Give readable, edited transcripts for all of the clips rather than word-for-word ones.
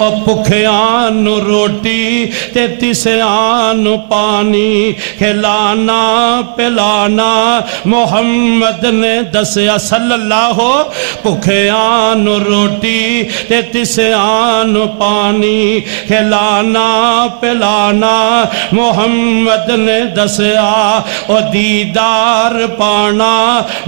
او پکھیاں نو روٹی تے تسیاں نو پانی کھلانا پلانا محمد نے دسیا صلی اللہ پکھیاں نو روٹی تے تسیاں نو پانی کھلانا پلانا محمد نے دسیا او دیدار پانا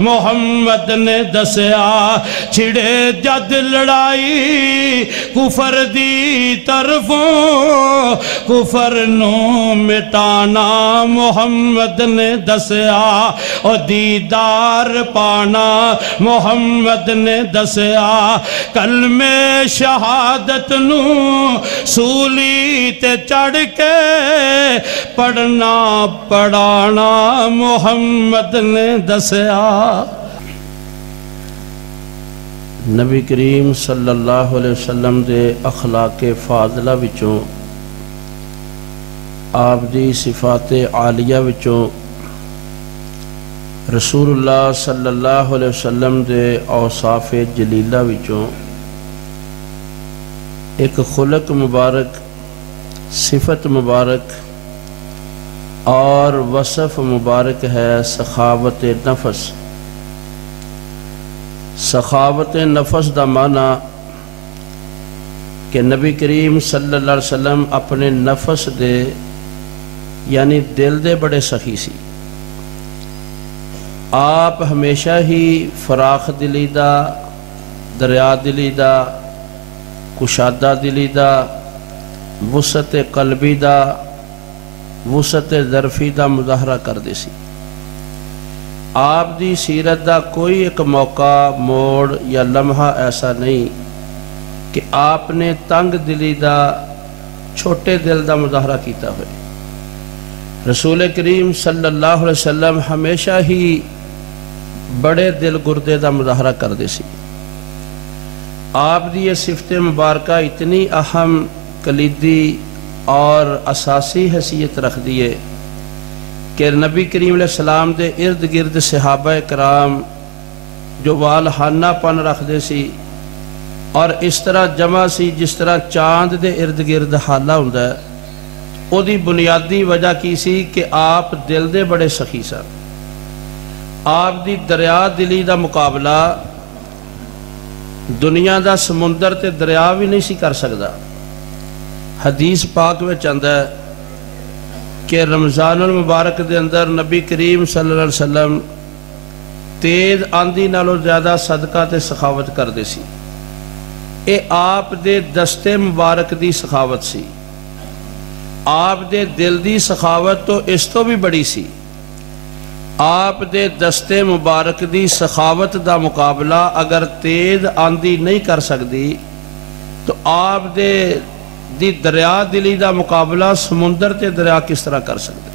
محمد نے دسیا چھڑے جد لڑائی کفر دی طرفوں کفر نو مٹانا محمد نے دسیا او دیدار پانا محمد نے دسیا کلمے شہادت نو سولی تے چڑھ کے پڑھنا پڑھانا محمد نے دسیا نبی کریم صلی اللہ علیہ وسلم دے اخلاق فاضلہ وچوں آپ دی صفات عالیہ وچوں رسول اللہ صلی اللہ علیہ وسلم دے اوصاف جلیلہ وچوں ایک خلق مبارک صفت مبارک اور وصف مبارک ہے سخاوت نفس سخاوت نفس دا معنی کہ نبی کریم صلی اللہ علیہ وسلم اپنے نفس دے یعنی دل دے بڑے سخی سی آپ ہمیشہ ہی فراخ دلی دا دریا دلی دا کشادہ دلی دا وسعت قلبی دا وسعت ظرفی دا مظاہرہ کر دے سی آپ دی سیرت دا کوئی ایک موقع موڑ یا لمحہ ایسا نہیں کہ آپ نے تنگ دلی دا چھوٹے دل دا مظاہرہ کیتا ہوئے رسول کریم صلی اللہ علیہ وسلم ہمیشہ ہی بڑے دل گردے دا مظاہرہ کر دے سی آپ دی یہ صفت مبارکہ اتنی اہم کلیدی اور اساسی حیثیت رکھ دیے کہ نبی کریم علیہ السلام دے ارد گرد صحابہ کرام جو والہانہ پن رکھ دے سی اور اس طرح جمع سی جس طرح چاند دے ارد گرد حالہ ہوندہ ہے او دی بنیادی وجہ کی سی کہ آپ دل دے بڑے سخی سن آپ دی دریا دلی دا مقابلہ دنیا دا سمندر تے دریا بھی نہیں سی کر سکدا حدیث پاک میں چاندہ ہے کہ رمضان المبارک دے اندر نبی کریم صلی اللہ علیہ وسلم تیز آندھی نالوں زیادہ صدقہ تے سخاوت کر دے سی اے آپ دے دستے مبارک دی سخاوت سی آپ دے دل دی سخاوت تو اس تو بھی بڑی سی آپ دے دستے مبارک دی سخاوت دا مقابلہ اگر تیز آندھی نہیں کر سکتی تو آپ دے دی دریا دلی دا مقابلہ سمندر تے دریا کس طرح کر سکتے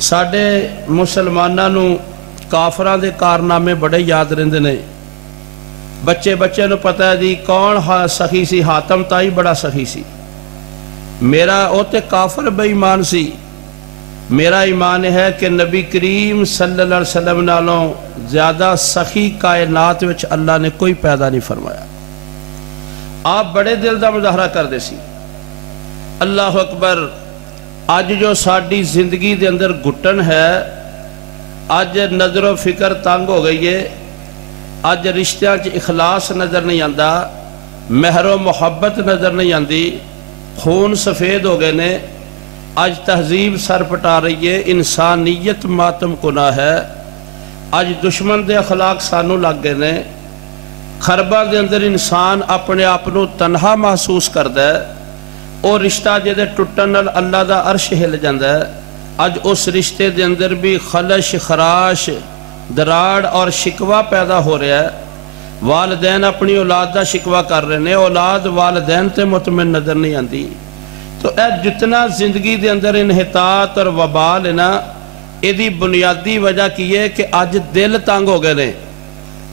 ساڑھے مسلمانہ نو کافران دے کارنامے بڑے یاد رہندے نے بچے نو پتہ ہے دی کون سخی سی حاتم تائی بڑا سخی سی میرا اوتے کافر بے ایمان سی میرا ایمان ہے کہ نبی کریم صلی اللہ علیہ وسلم نالوں زیادہ سخی کائنات وچ اللہ نے کوئی پیدا نہیں فرمایا آپ بڑے دل دا مظاہرہ کر دے سی اللہ اکبر آج جو ساڑھی زندگی دے اندر گھٹن ہے آج نظر و فکر تنگ ہو گئی ہے آج رشتہ چ اخلاص نظر نہیں آندا مہر و محبت نظر نہیں آندی خون سفید ہو گئے نے آج تہذیب سر پٹا رہی ہے انسانیت ماتم کنا ہے آج دشمن دے اخلاق سانو لگ گئے نے خربہ دے اندر انسان اپنے آپنوں تنہا محسوس کردہ ہے اور رشتہ جے دے ٹوٹن اللہ دا عرش ہل جاندہ ہے آج اس رشتے دے اندر بھی خلش خراش دراڑ اور شکوہ پیدا ہو رہا ہے والدین اپنی اولاد دا شکوہ کر رہے ہیں اولاد والدین تے مطمئن نظر نہیں آندی تو اے جتنا زندگی دے اندر انحطاط اور وبال ہے نا اے دی بنیادی وجہ کی ہے کہ آج دل تانگ ہو گئے نے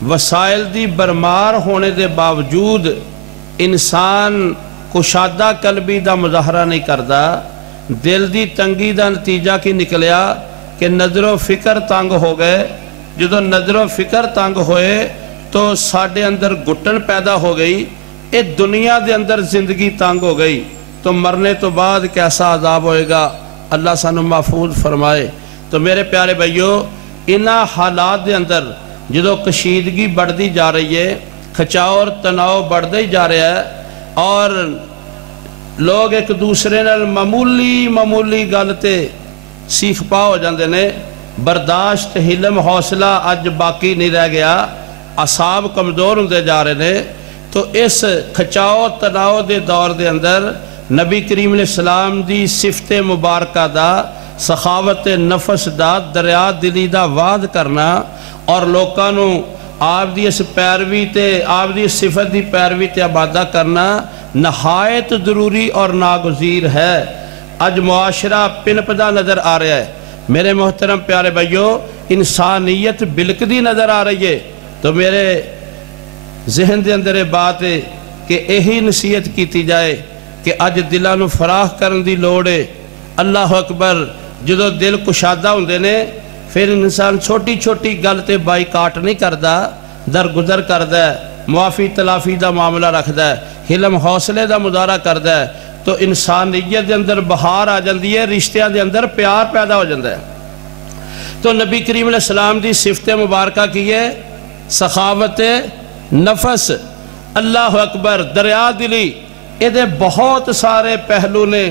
وسائل دی برمار ہونے دے باوجود انسان کشادہ قلبی دا مظاہرہ نہیں کردہ دل دی تنگی دا نتیجہ کی نکلیا کہ نظر و فکر تانگ ہو گئے جدو نظر و فکر تانگ ہوئے تو ساڑھے اندر گھٹن پیدا ہو گئی یہ دنیا دے اندر زندگی تنگ ہو گئی تو مرنے تو بعد کیسا عذاب ہوئے گا، اللہ سانو محفوظ فرمائے۔ تو میرے پیارے بھائیو، انہاں حالات دے اندر جدو کشیدگی بڑھتی جا رہی ہے، کھچاؤ اور تناؤ بڑھتا ہی جا رہا ہے، اور لوگ ایک دوسرے نال معمولی گل تے سیکھ پا ہو جاندے نے، برداشت حلم حوصلہ اج باقی نہیں رہ گیا، اعصاب کمزور ہوندے جا رہے نے۔ تو اس کھچاؤ تناؤ دے دور دے اندر نبی کریم علیہ السلام دی صفت مبارکہ دا، سخاوت نفس دا، دریا دلی دا وعد کرنا اور لوکاں نو آپ دی اس پیروی تے آپ دی صفت دی پیروی تے آبادہ کرنا نہایت ضروری اور ناگزیر ہے۔ اج معاشرہ پنپدا نظر آ رہا ہے میرے محترم پیارے بھائیو، انسانیت بلکدی نظر آ رہی ہے۔ تو میرے ذہن دے اندر بات ہے کہ یہی نصیحت کیتی جائے کہ اج دلاں نو فراخ کرن دی لوڑ ہے۔ اللہ اکبر، جدو دل کشادہ ہوندے نے پھر انسان چھوٹی چھوٹی گل تے بائیکاٹ نہیں کردا، درگزر کردا ہے، معافی تلافی دا معاملہ رکھدا ہے، حلم حوصلے دا مظاہرہ کردا ہے، تو انسانیت دے اندر بہار آ جاندی ہے، رشتیاں دے اندر پیار پیدا ہو جاندہ ہے۔ تو نبی کریم علیہ السلام دی صفت مبارکہ کی ہے سخاوت نفس، اللہ اکبر، دریا دلی، یہ بہت سارے پہلو نے۔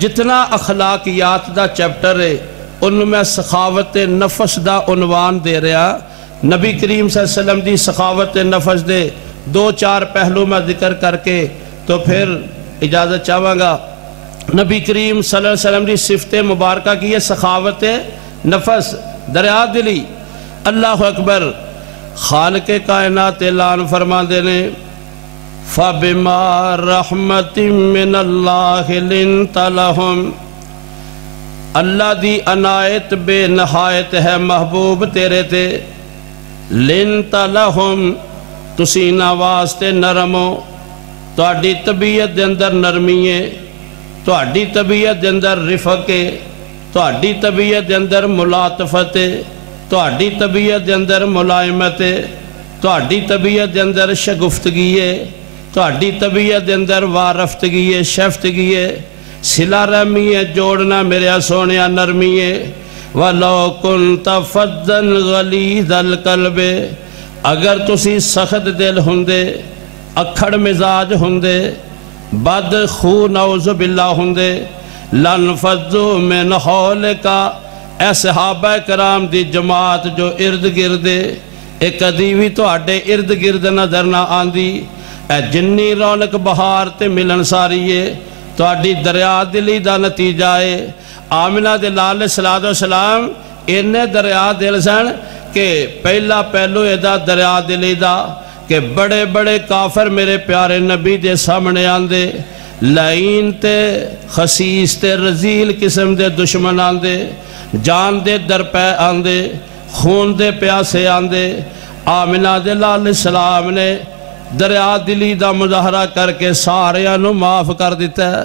جتنا اخلاقیات دا چیپٹر ہے ان میں سخاوت نفس دا عنوان دے رہا۔ نبی کریم صلی اللہ علیہ وسلم دی سخاوت نفس دے 2-4 پہلو میں ذکر کر کے تو پھر اجازت چاہوں گا۔ نبی کریم صلی اللہ علیہ وسلم دی صفت مبارکہ کی ہے سخاوت نفس، دریا دلی، اللہ اکبر۔ خالق کائنات اعلان فرما دینے فَبِمَا رَحْمَةٍ مِّنَ اللَّهِ لِنْتَ لَهُمْ، اللہ دی عنایت بے نہایت ہے محبوب تیرے تے، لِنْتَ لَهُمْ تسی واسطے نرمو، تہاڈی طبیعت دے اندر نرمی ہے، تہاڈی طبیعت دے اندر رفق ہے، تہاڈی طبیعت دے اندر ملاطفت ہے، تہاڈی طبیعت دے اندر ملائمت ہے، تہاڈی طبیعت دے اندر شگفتگی ہے، تہاڈی طبیعت دے اندر وارفتگی ہے، شفتگی ہے، صلہ رحمی ہے، جوڑنا میرے سونیا نرمی ہے۔ وَلَوْ كُنْتَ فَضًّا غَلِيظَ الْقَلْبِ، اگر تسی سخت دل ہوندے، اکھڑ مزاج ہوندے، بد خو نعوذ باللہ ہوندے، لَنْفَضُّوا مِنْ حَوْلِكَ، اے صحابہ کرام دی جماعت جو ارد گردے، ایک ادیوی تو اڈے ارد گرد نظر نہ آندی، اے جنی رونق بہار تے ملن ساری ہے، تو اڈی دریا دلی دا نتیجہ ہے۔ آمنہ دے لال علیہ السلام انہیں دریا دل سن کہ پہلا پہلو ایدہ دریا دلی دا کہ بڑے بڑے کافر میرے پیارے نبی دے سامنے آندے، لائن تے خسیس تے رزیل قسم دے دشمن آندے، جان دے درپے آندے، خون دے پیاسے آندے۔ آمنہ دے لال علیہ السلام نے دریا دلی دا مظاہرہ کر کے سارے انو معاف کر دیتا ہے۔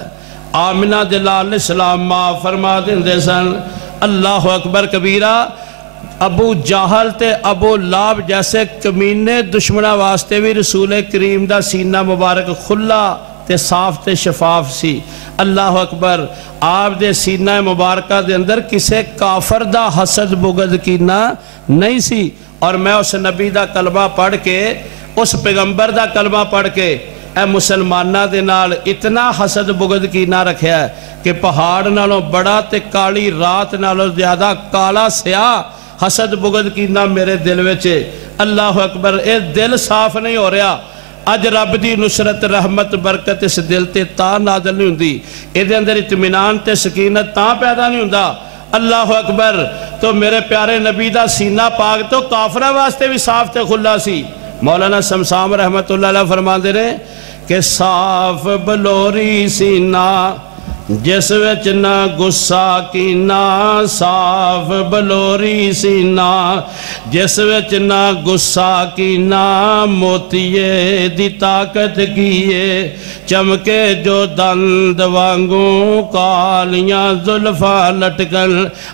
آمنہ دے لال علیہ السلام معاف فرما دے سن۔ اللہ اکبر کبیرہ۔ ابو جہل تے ابو لاب جیسے کمینے دشمنہ واسطے بھی رسول کریم دا سینہ مبارک کھلا تے صاف تے شفاف سی۔ اللہ اکبر۔ آپ دے سینہ مبارکہ دے اندر کسے کافر دا حسد بغض کینا نہیں سی، اور میں اس نبی دا کلمہ پڑھ کے، اس پیغمبر دا کلمہ پڑھ کے اے مسلمانہ دے نال اتنا حسد بغض کینا رکھیا ہے کہ پہاڑ نالوں بڑا تے کالی رات نالوں زیادہ کالا سیاہ حسد بغض کینا میرے دل وچے۔ اللہ اکبر۔ اے دل صاف نہیں ہو رہا۔ اج رب دی نصرت رحمت برکت اس دل تے تا نازل نہیں ہوندی، اے دے اندر اطمینان تے سکینت تا پیدا نہیں ہوندا۔ اللہ اکبر۔ تو میرے پیارے نبی دا سینہ پاک تو کافرہ واسطے بھی صاف تے کھلا سی۔ مولانا سمسام رحمت اللہ علیہ فرما دے رہے کہ صاف بلوری سینہ جس وچ نہ غصہ کینا، صاف بلوری سینہ جس وچ نہ غصہ کینا، موتیے دی طاقت کیے چمکے جو دند وانگوں کالیاں زلفاں لٹکن۔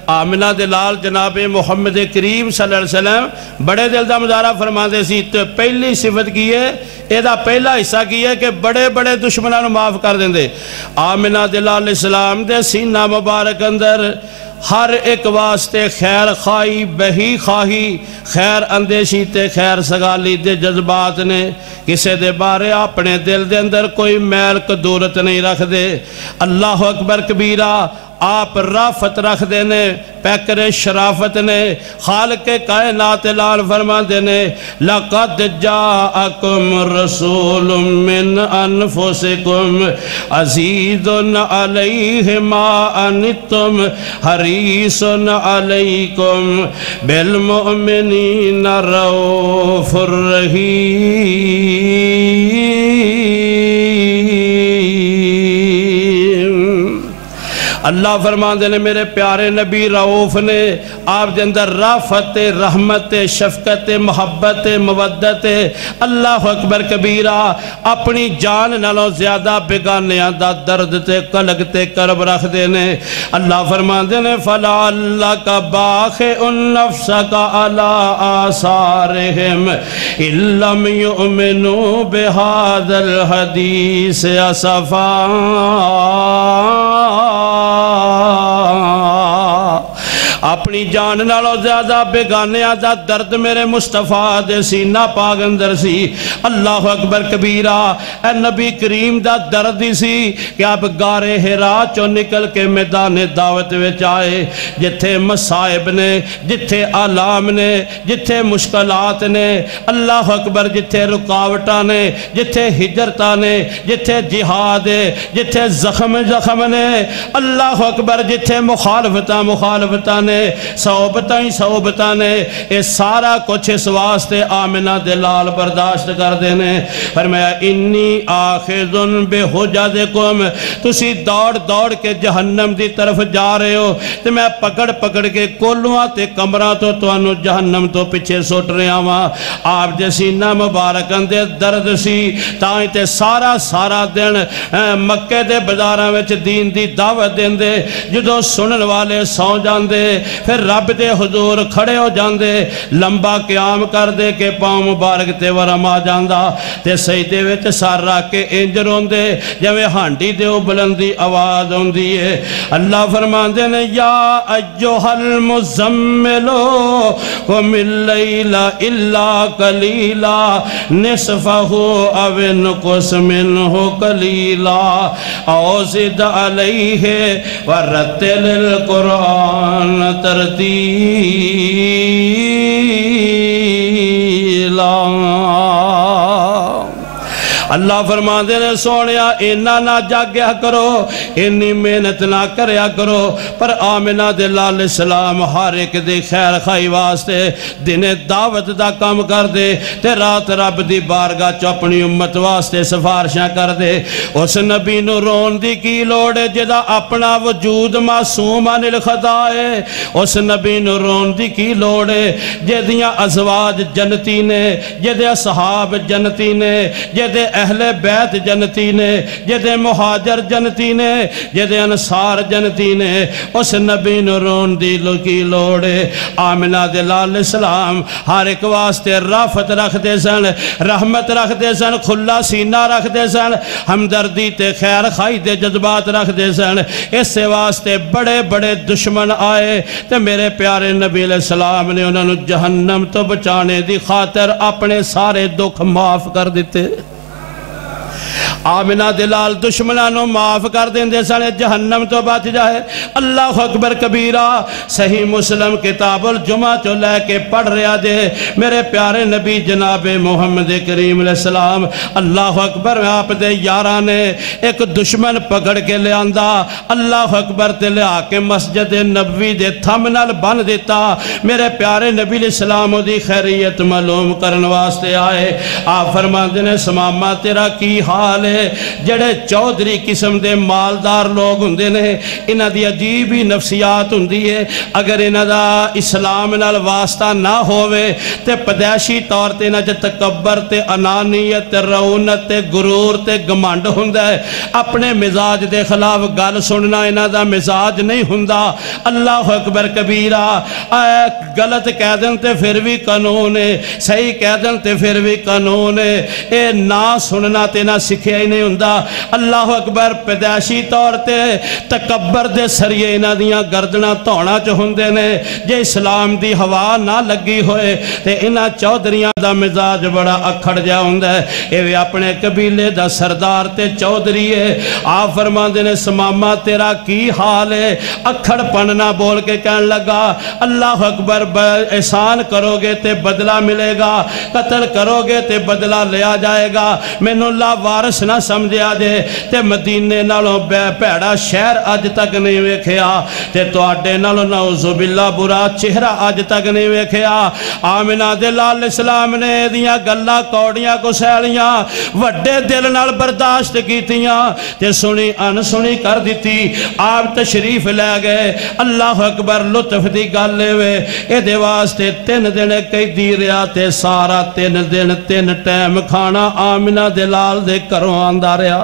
آمنہ دے لال جناب محمد کریم صلی اللہ علیہ وسلم بڑے دل دا مظاہرہ فرما دے سی۔ تو پہلی صفت کی ہے، ایدہ پہلا حصہ کی ہے کہ بڑے بڑے دشمنوں معاف کر دیں دے۔ آمنہ دے لال اسلام دے سینہ مبارک اندر ہر ایک واسطے خیر خواہی بہی خواہی خیر اندیشی تے خیر سگالی دے جذبات نے، کسے دے بارے اپنے دل دے اندر کوئی میل قدورت نہیں رکھ دے۔ اللہ اکبر کبیرہ، آپ رافت رکھ دینے، پیکر شرافت نے، خالق کائنات لال فرما دینے لَقَدْ جَاءَكُمْ رَسُولٌ مِّنْ أَنفُسِكُمْ عَزِيزٌ عَلَيْهِ مَا أَنِتُّمْ حَرِيصٌ عَلَيْكُمْ بِالْمُؤْمِنِينَ رَءُوفٌ رَحِيمٌ۔ اللہ فرمان دینے میرے پیارے نبی رعوف نے، آپ دے اندر رافت رحمت شفقت محبت مودت، اللہ اکبر کبیرہ، اپنی جان نالوں زیادہ بگانیاں دا درد تے قلق تے کرب رکھ دینے۔ اللہ فرمان دینے فَلَعَلَّكَ بَاخِعٌ نَفْسَكَ عَلَىٰ آثَارِهِمْ إِن لَّمْ يُؤْمِنُوا بِهَذَا الْحَدِيثِ أَسَفًا۔ اپنی جان نالوں زیادہ بیگانیاں دا درد میرے مصطفیٰ دے سینہ پاک اندر سی۔ اللہ اکبر کبیرہ، اے نبی کریم دا درد سی کہ آپ غارِ حرا چو نکل کے میدان دعوت وچ آئے، جتھے مصائب نے، جتھے آلام نے، جتھے مشکلات نے، اللہ اکبر جتھے رکاوٹاں نے، جتھے ہجرتاں نے، جتھے جہاد ہے، جتھے زخم نے، اللہ اکبر جتھے مخالفتاں نے، صحبتاں نے، اے سارا کچھ اس واسطے آمنہ دلال برداشت کر دینے۔ فرمایا انی آخذن بحجزکم، تسی دوڑ کے جہنم دی طرف جا رہے ہو، تو میں پکڑ کے کولوਆਂ تے کمراں تو توانو جہنم تو پچھے سوٹ رہا ہاں۔ آپ دے سینہ مبارک اندر درد سی، تائیں تے سارا دن مکے دے بازاراں وچ دین دی دعوت دیندے، جدوں سنن والے سو جاندے، پھر رب دے حضور کھڑے ہو جاندے، لمبا قیام کر دے کہ پاؤں مبارک تے ورم آ جاندہ، تے سجدے وچ سر رکھ کے انج روندے جویں ہانڈی دے بلندی آواز ہوندی ہے۔ اللہ فرماندے نے یا ایھا المزمل قم اللیل الا قلیلا نصفہ او انقص منہ قلیلا او زد علیہ ورتل القرآن ترتیلا۔ اللہ فرما دینے سونیا اینا نہ جاگیا کرو، اینی محنت نہ کریا کرو، پر آمنہ دلال علیہ السلام ہر ایک دے خیر خواہی واسطے دن دعوت دا کام کر دے، تے رات رب دی بارگاہ چ اپنی امت واسطے سفارشاں کر دے۔ اس نبی نو رون دی کی لوڑے جدا اپنا وجود معصوم عن الخطا ہے، اس نبی نو رون دی کی لوڑے جدیاں ازواج جنتی نے، جدے اصحاب جنتی نے، جدے اہل بیت جنتی نے، جدے مہاجر جنتی نے، جدے انصار جنتی نے، اس نبی نورون دی لکی لوڑے۔ آمنہ دلال علیہ السلام ہر ایک واسطے رافت رکھ دے سن، رحمت رکھ دے سن، کھلا سینہ رکھ دے سن، ہمدردی تے خیر خواہی دے جذبات رکھ دے سن۔ اس سے واسطے بڑے بڑے دشمن آئے تے میرے پیارے نبی علیہ السلام نے انہوں نے جہنم تو بچانے دی خاطر اپنے سارے دکھ معاف کر دیتے۔ آمنہ دلال دشمنانوں معاف کر دیں دے سانے جہنم تو بچ جائے۔ اللہ اکبر کبیرہ، صحیح مسلم کتاب الجمعہ چو لے کے پڑھ رہا جے میرے پیارے نبی جناب محمد کریم علیہ السلام، اللہ اکبر آپ دے یاران نے ایک دشمن پکڑ کے لے آندہ، اللہ اکبر تے لے آکے مسجد نبوی دے تھمنل بن دیتا۔ میرے پیارے نبی علیہ السلام دی خیریت معلوم کرن واسطے آئے۔ آپ فرمان دینے سمامہ تیرا کی حال ہے؟ جڑے چودھری قسم دے مالدار لوگ ہوندے نے انہاں دی عجیب ہی نفسیات ہوندی ہے اگر انہاں دا اسلام نال واسطہ نہ ہووے تے پیدائشی طور تے انہاں چ تکبر تے انانیت تے رعونت تے غرور تے گھمنڈ ہوندا ہے اپنے مزاج دے خلاف گل سننا انہاں دا مزاج نہیں ہوندا اللہ اکبر کبیرہ غلط کہہ دیں تے پھر بھی قانون ہے صحیح کہہ دیں تے پھر بھی قانون ہے اے نہ سننا تے نہ سکھیا ہی نہیں ہوندا اللہ اکبر پیدائشی طور تے تکبر دے سریے انہاں دیاں گردناں دھونا چ ہوندے نے جے اسلام دی ہوا نہ لگی ہوئے تے انہاں چودھریاں دا مزاج بڑا اکھڑ جا ہوندا ہے اے وی اپنے قبیلے دا سردار تے چودھری ہے آپ فرماندے نے سماما تیرا کی حال ہے اکھڑ پننا بول کے کہنے لگا اللہ اکبر احسان کرو گے تے بدلہ ملے گا قتل کرو گے تے بدلہ لیا جائے گا مینوں اللہ وارث نہ سمجھیا جے تے مدینے نالوں بھڑا شہر اج تک نہیں ویکھیا تے تواڈے نالوں نعوذ باللہ برا چہرہ اج تک نہیں ویکھیا آمنہ دے لال اسلام نے دیاں گلاں کوڑیاں کو سیلیاں وڈے دل نال برداشت کیتیاں تے سنی ان سنی کر دیتی آپ تشریف لے گئے اللہ اکبر لطف دی گل وے اے دے واسطے 3 دن کئی دی رہا تے سارا 3 دن 3 ٹائم کھانا آمنہ دے لال دے گھروں آندا رہا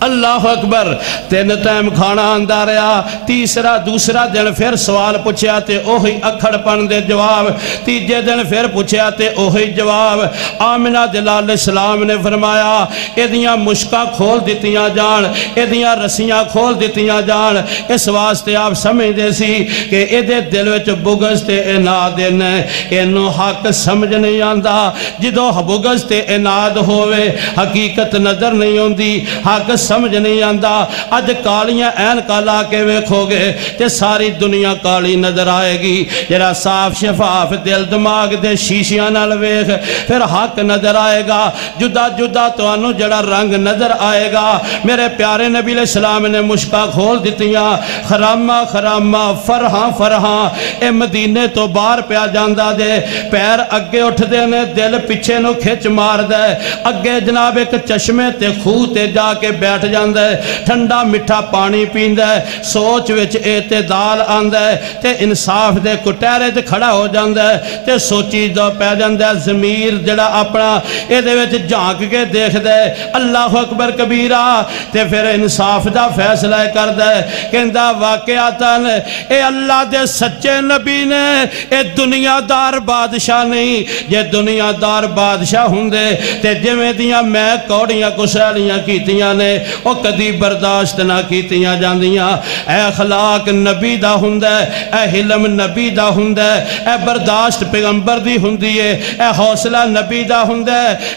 اللہ اکبر 3 ٹائم کھانا آندا رہا تیسرا دوسرا دن پھر سوال پوچھیا تے اوہی اکھڑ پن دے جواب تیجے دن پھر پوچھیا تے اوہی جواب آمنہ دلال اسلام نے فرمایا ایدیاں مشکاں کھول دیتیاں جان ایدیاں رسیاں کھول دیتیاں جان اس واسطے آپ سمجھ دے سی کہ ایدے دل وچ بغض تے اناد نے اینو حق سمجھ نہیں آندا جدو بغض تے اناد ہوئے حقیقت نظر نہیں ہوندی حق سمجھ نہیں آندا اج کالیاں این کالا کے ویکھو گے تے ساری دنیا کالی نظر آئے گی جرا صاف شفاف دل دماغ دے شیشیاں نال ویکھ پھر حق نظر آئے گا جدا جدا توانو جڑا رنگ نظر آئے گا میرے پیارے نبی علیہ السلام نے مشکا کھول دیتیاں خرامہ خرامہ فرحاں فرحاں اے مدینے تو باہر پیا جاندہ دے پیر اگے اٹھ دے نے دل پچھے نو کھچ مار دے اگے جناب ایک چشمے تے خوہ تے جا کے بیٹھ جاندہ ہے ٹھنڈا مٹھا پانی پیندہ ہے سوچ وچ اعتدال آندہ ہے تے انصاف دے کٹیرے تے کھڑا ہو جاندہ ہے تے سوچی دو پہ جاندہ ہے ضمیر جڑا اپنا اے دے وچ جھانک کے دیکھ دے اللہ اکبر کبیرہ تے پھر انصاف دا فیصلہ کر دے کہندہ واقعاتاً اے اللہ دے سچے نبی نے اے دنیا دار بادشاہ نہیں یہ دنیا دار بادشاہ ہوندے تے جویں دیاں میں کوڑیاں کسیلیاں کیتیاں نے او کدی برداشت نہ کیتیاں جاندیاں اے اخلاق نبی دا ہوندہ اے حلم نبی دا ہوندہ اے برداشت پیغمبر دی ہوندی ہے اے حوصلہ نبی دا ہوندہ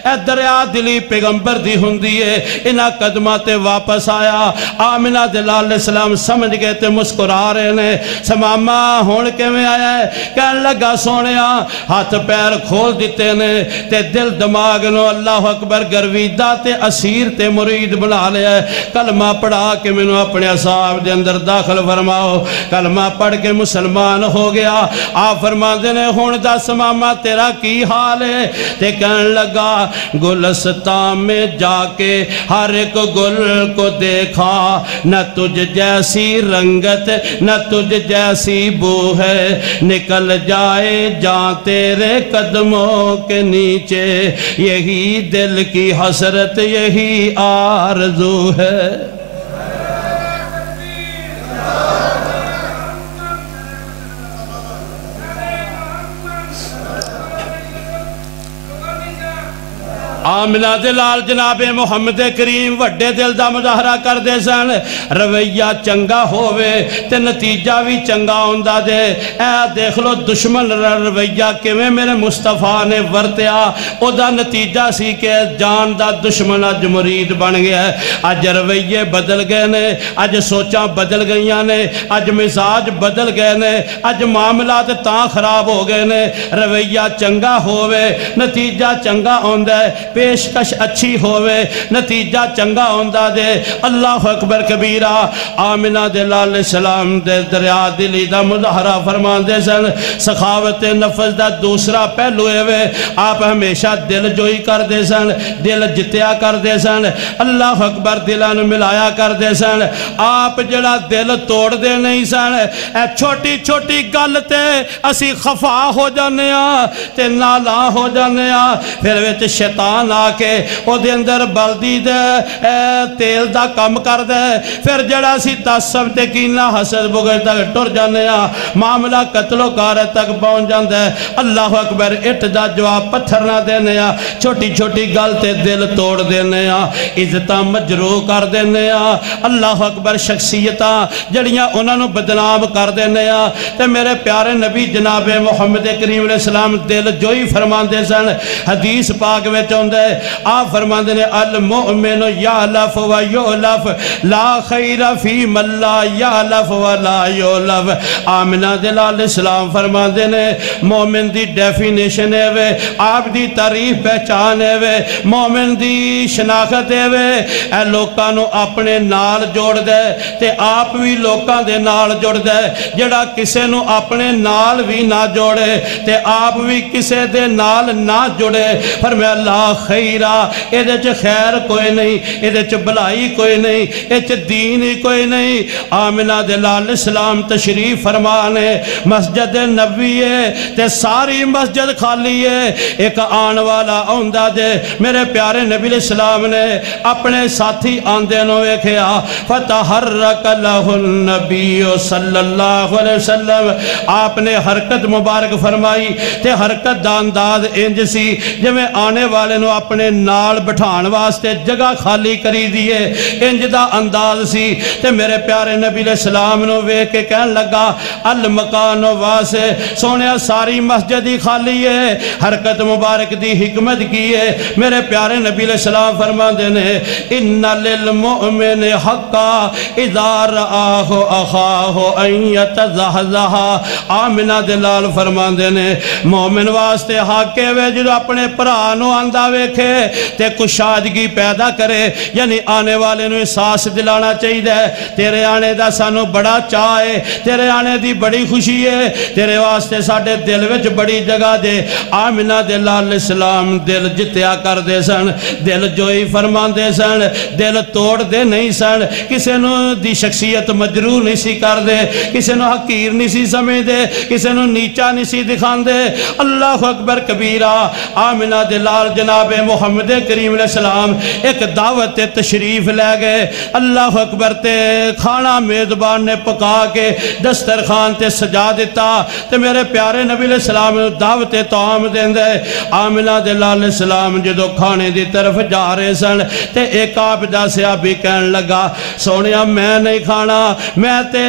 اے دریا دلی پیغمبر دی ہوندی ہے انہا قدمات واپس آیا آمنہ دلال علیہ السلام سمجھ گئے تے مسکرا رہے نے سمامہ ہون کے میں آیا ہے کہنے لگا سونیا ہاتھ پیر کھول دیتے نے تے دل دماغ نو اللہ اکبر گرویدہ تے اسیر تے مرید بنا لیا ہے کلمہ پڑھا کے میں نے اپنے اصحاب دے اندر داخل فرماؤ کلمہ پڑھ کے مسلمان ہو گیا آپ فرما دینے ہون دا سمامہ تیرا کی حال ہے تے کہنے لگا گلستان میں جا کے ہر ایک گل کو دیکھا نہ تجھ جیسی رنگت نہ تجھ جیسی بو ہے نکل جائے جان تیرے قدموں کے نیچے یہی دل کی حسرت یہی آرزو ہے آمنہ دلال جناب محمد کریم وڈے دل دا مظاہرہ کر دے سن رویہ چنگا ہووے تے نتیجہ بھی چنگا ہوندہ دے اے دیکھ لو دشمن رویہ کیویں میرے مصطفیٰ نے ورتیا او دا نتیجہ سی کہ جان دا دشمن اج مرید بن گیا ہے اج رویے بدل گئے نے اج سوچاں بدل گئیاں نے اج مزاج بدل گئے نے اج معاملات تاں خراب ہو گئے نے رویہ چنگا ہووے نتیجہ چنگا ہوندہ ہے پیشکش اچھی ہوئے نتیجہ چنگا ہوندا دے اللہ اکبر کبیرہ آمنہ دے لال السلام دے دریا دلی دا مظاہرہ فرمان دے سن سخاوت نفس دا دوسرا پہلو ہے آپ ہمیشہ دل جوئی کر دے سن دل جتیا کر دے سن اللہ اکبر دلان ملایا کر دے سن آپ جڑا دل توڑ دے نہیں سن اے چھوٹی چھوٹی گل تے اسی خفا ہو جانے تے نالا ہو جانے پھر وچ شیطان آ کے او دے اندر بلدی دے تیل دا کم کر دے پھر جڑا سی تعصب تے کینہ حسد بغیر تک ٹر جانے معاملہ قتل و غارت تک پہنچ جاندے اللہ اکبر اٹھ دا جواب پتھر نہ دینے چھوٹی چھوٹی گل تے دل توڑ دینے عزتاں مجروح کر دینے اللہ اکبر شخصیتاں جڑیاں انہاں نو بدنام کر دینے تے میرے پیارے نبی جناب محمد کریم علیہ السلام دل جوئی فرمان دے سن حدیث پاک میں چوندے آپ فرمان دے المؤمن یعلف و یعلف لا خیر فی من لا یعلف و لا یعلف آمنہ دل علیہ السلام فرمان دے مومن دی ڈیفینیشن ہے وے آپ دی تعریف پہچان ہے وے مومن دی شناخت ہے وے اے لوکاں نو اپنے نال جوڑ دے تے آپ بھی لوکاں دے نال جوڑ دے جڑا کسے نو اپنے نال بھی نہ جوڑے تے آپ بھی کسے دے نال نہ جوڑے فرمایا لا خیرہ ایدے چ خیر کوئی نہیں ایدے چ بلائی کوئی نہیں ایدے چ دین ہی کوئی نہیں آمنہ دے لال اسلام تشریف فرمانے مسجد نبی ہے تے ساری مسجد خالی ہے ایک آن والا اوندہ دے میرے پیارے نبی علیہ السلام نے اپنے ساتھی آندے نو ایکھیا فتحرک لہ النبی صلی اللہ علیہ وسلم آپ نے حرکت مبارک فرمائی تے حرکت دا انداز انج سی جو میں آنے والے نو اپنے نال بٹھان واسطے جگہ خالی کری دیئے انج دا انداز سی تے میرے پیارے نبی علیہ السلام نو وے کے کہن لگا المکان واسے سونیا ساری مسجد ہی خالی ہے حرکت مبارک دی حکمت کی ہے میرے پیارے نبی علیہ السلام فرمان دینے ان للمؤمن حقا اذا رآہ اخاہ ان یتزہزہ آمنہ دلال فرمان دینے مومن واسطے حاکے وے جو اپنے پرانو آندہ ویکھے تے کشادگی پیدا کرے یعنی آنے والے نو احساس دلانا چاہیے دے تیرے آنے دا سانو بڑا چاہے تیرے آنے دی بڑی خوشی ہے تیرے واسطے ساڑھے دل وچ بڑی جگہ دے آمنہ دلال علیہ السلام دل جتیا کر دے سن دل جوئی فرمان دے سن دل توڑ دے نہیں سن کسے نو دی شخصیت مجروح نہیں سی کر دے کسے نو حقیر نہیں سی سمجھ دے کسے نو نیچا نہیں سی دکھان دے اللہ اکبر کبیرہ آمنہ دلال جناب محمد کریم علیہ السلام ایک دعوت تشریف لے گئے اللہ اکبر تے کھانا میزبان نے پکا کے دسترخوان تے سجا دیتا تے میرے پیارے نبی علیہ السلام دعوت طعام دین دے آمنہ دلال علیہ السلام جدو کھانے دی طرف جا رہے سن تے ایک آپ دا صحابی کہن لگا سونیا میں نہیں کھانا میں تے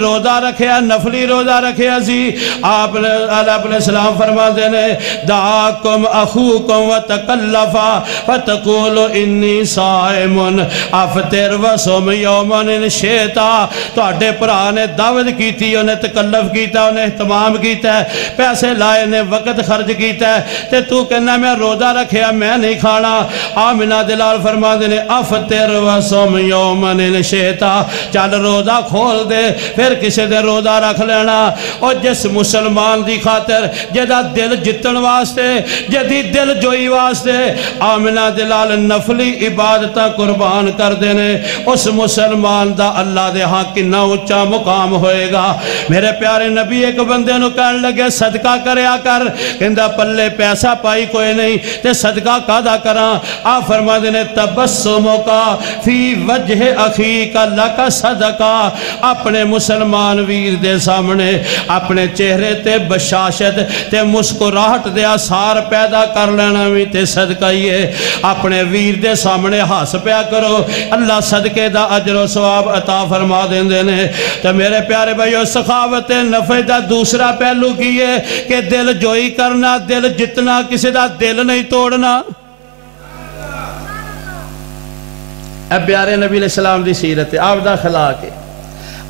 روزہ رکھیا نفلی روزہ رکھیا سی آپ علیہ السلام فرما دینے دعاکم اخوکم وتکلفا فتقولو انی سائمن افتر وسم یومن ان شیطا تو اڈے پرانے دعوت کی تھی انہیں تکلف کیتا انہیں اہتمام کیتا ہے پیسے لائے نے وقت خرج کیتا ہے تے تو کہنا میں روزہ رکھیا میں نہیں کھانا آمنہ دلال فرما دینے افتر وسم یومن ان شیطا چل روزہ کھول دے پھر کسے دے روزہ رکھ لینا اور جس مسلمان دی خاطر جدا دل جتن واسطے جدی دل جوئی واسطے آمنہ دلال نفلی عبادتہ قربان کر دینے اس مسلمان دا اللہ دے ہاں کنا اچھا مقام ہوئے گا میرے پیارے نبی ایک بندے نو کہنے لگے صدقہ کریا کر کہندہ پلے پیسہ پائی کوئی نہیں تے صدقہ قادہ کران آپ فرما دینے تبسموں کا فی وجہ اخی کا لکا صدقہ اپنے مسلمان ویر دے سامنے اپنے چہرے تے بشاشت تے مسکراہٹ دے آثار پیدا کر لینا بھی تے صدقہ یہ اپنے ویر دے سامنے ہاس پیا کرو اللہ صدقے دا عجر و ثواب عطا فرما دیں دینے تو میرے پیارے بھائیو سخاوت نفع دا دوسرا پہلو کیے کہ دل جوئی کرنا دل جتنا کسی دا دل نہیں توڑنا اے پیارے نبی علیہ السلام دی سیرت ہے آپ دا خلاق ہے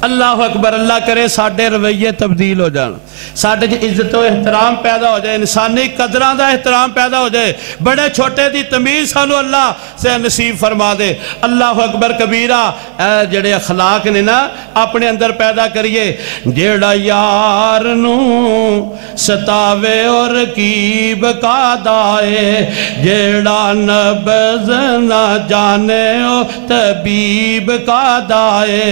اللہ اکبر اللہ کرے ساڑھے رویے تبدیل ہو جان ساڑھے عزت و احترام پیدا ہو جائے انسانی قدران دا احترام پیدا ہو جائے بڑے چھوٹے دی تمیز سانو اللہ سے نصیب فرما دے اللہ اکبر کبیرہ جڑے اخلاق نے نا اپنے اندر پیدا کریے جیڑا یار نو ستاوے اور رقیب کا دائے جیڑا نبض نہ جانے او طبیب کا دائے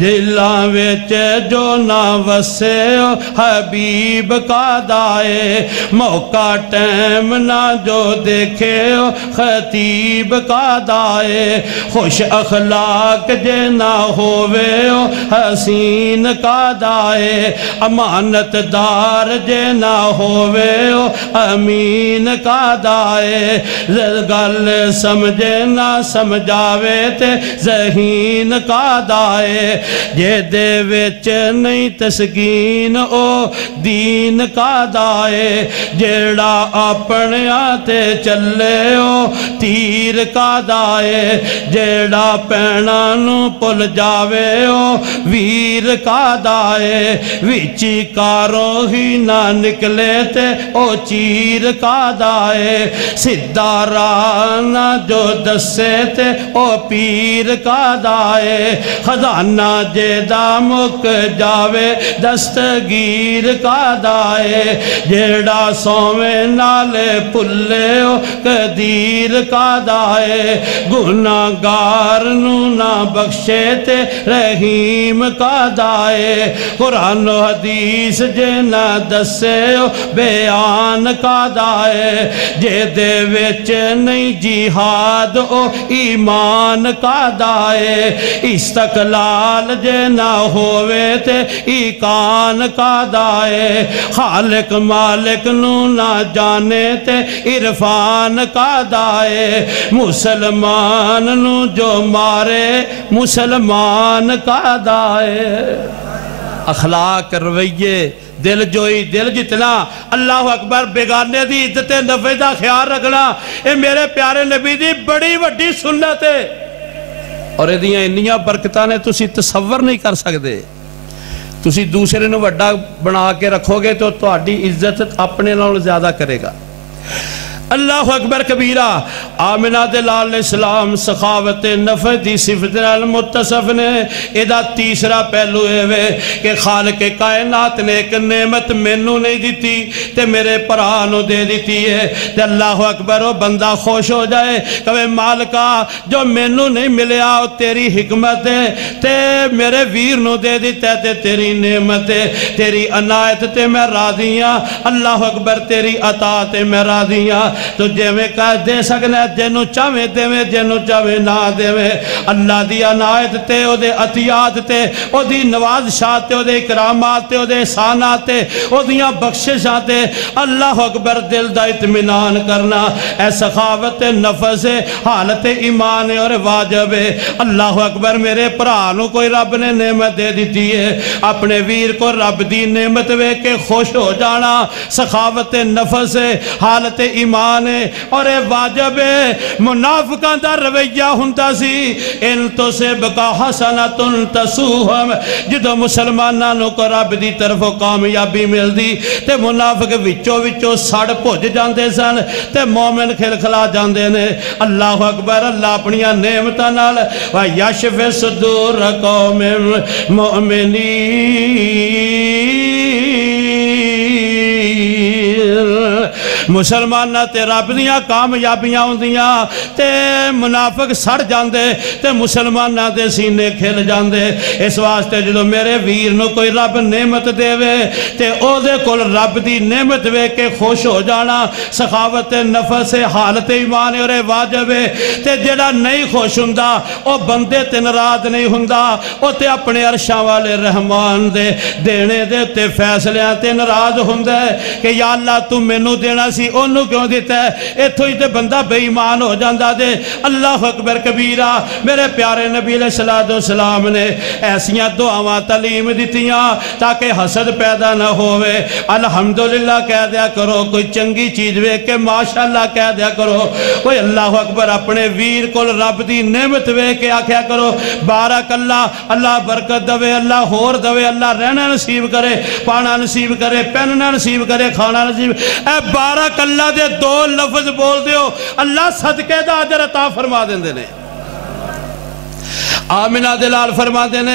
دلاں وچ جو نہ وسے او حبیب کا دائے موقع ٹیم نہ جو دیکھے او خطیب کا دائے خوش اخلاق جے نہ ہووے او حسین کا دائے امانت دار جے نہ ہووے او امین کا دائے گل سمجھے نہ سمجھاوے تے ذہین کا دائے جے دے وچ نہیں تسکین او دین کا دائے جیڑا اپنے آتے چلے او تیر کا دائے جیڑا پینا نو پل جاوے او ویر کا دائے ویچی کاروں ہی نہ نکلے تے او چیر کا دائے سدھا رانا جو دسے تے او پیر کا دائے خزانہ جیدہ مک جاوے دستگیر کا دائے جیڑا سومے نالے پلے او قدیر کا دائے گناہگار نو نہ بخشے تے رحیم کا دائے قرآن و حدیث جے نہ دسے او بیان کا دائے جے دے وچ نہیں جہاد او ایمان کا دائے استقلال جے نہ ہووے تے ایکان کا دائے خالق مالک نو نہ جانے تے عرفان کا دائے مسلمان نو جو مارے مسلمان کا دائے اخلاق رویے دل جوئی دل جتنا اللہ اکبر بیگانے دی عزت نفع دا خیال رکھنا اے میرے پیارے نبی دی بڑی وڈی سنت ہے اور ایدیاں انیاں برکتاں نے تسی تصور نہیں کر سکتے تسی دوسرے نو وڈا بنا کے رکھو گے تو تہاڈی عزت اپنے نال زیادہ کرے گا اللہ اکبر کبیرہ آمنہ دلال علیہ السلام سخاوت نفع دی صفت المتصف نے ایدہ تیسرا پہلو ہے کہ خالق کائنات نے ایک نعمت مینوں نہیں دیتی تے میرے پرانوں دے دیتی ہے تے اللہ اکبر وہ بندہ خوش ہو جائے کہ مالکہ جو مینوں نہیں ملیا وہ تیری حکمت ہے تے میرے ویر نو دے دیتا تے تیری نعمت ہے تیری عنایت تے میں راضیاں اللہ اکبر تیری عطا تے میں راضیاں تو جے میں کہہ دے سکنے جنو چاہویں دے میں جنو چاہویں نہ دے میں اللہ دی عنایت تے او دے عطیات تے او دی نوازشات تے او دے اکرامات تے او دے احسانات تے او دیاں بخششات تے اللہ اکبر دل دا اطمینان کرنا اے سخاوت نفس حالت ایمان اور واجب ہے اللہ اکبر میرے پرانوں کوئی رب نے نعمت دے دیتی ہے اپنے ویر کو رب دی نعمت وے کے خوش ہو جانا سخاوت نفس حالت ایمان اور اے واجب ہے منافقان دا رویہ ہوندا سی ان تو سے بکا حسنتن تسوہم جدو مسلمانانوں کو رب دی طرف کامیابی مل دی تے منافق وچو سڑ پھج جاندے سن تے مومن کھل کھلا جاندے نے اللہ اکبر اللہ اپنیاں نعمتاں نال وَيَشْفِ صُدُورَ قَوْمٍ مُؤْمِنِينَ مسلمانہ تے رب دیاں کامیابیاں ہوندیاں تے منافق سڑ جاندے تے مسلمانہ دے سینے کھل جاندے اس واسطے جدو میرے ویر نو کوئی رب نعمت دے وے تے او دے کول رب دی نعمت وے کے خوش ہو جانا سخاوت نفس حالت ایمان اور واجب ہے تے جڑا نہیں خوش ہوندا او بندے تے ناراض نہیں ہوندا او تے اپنے عرشاں والے رحمان دے دینے دے تے فیصلیاں تے ناراض ہوندا ہے کہ یا اللہ تو مینوں دینا سی انہوں کیوں دیتا ہے ایتھوں ہی تے بندہ بے ایمان ہو جاندہ دے اللہ اکبر کبیرہ میرے پیارے نبی علیہ السلام نے ایسیاں دعاواں تعلیم دیتیاں تاکہ حسد پیدا نہ ہوئے الحمدللہ کہہ دیا کرو کوئی چنگی چیز وے کہ ماشاءاللہ کہہ دیا کرو کوئی اللہ اکبر اپنے ویر کو رب دی نعمت وے کہ آکھیا کرو بارک اللہ برکت دوے اللہ ہور دوے اللہ رہنا نصیب کرے پانا نصیب کرے پہننا نصیب کرے کھانا نصیب اے بارک اللہ دے دو لفظ بول دیو اللہ صدقے دا اجر عطا فرما دیں دے نے آمنہ دلال فرما دینے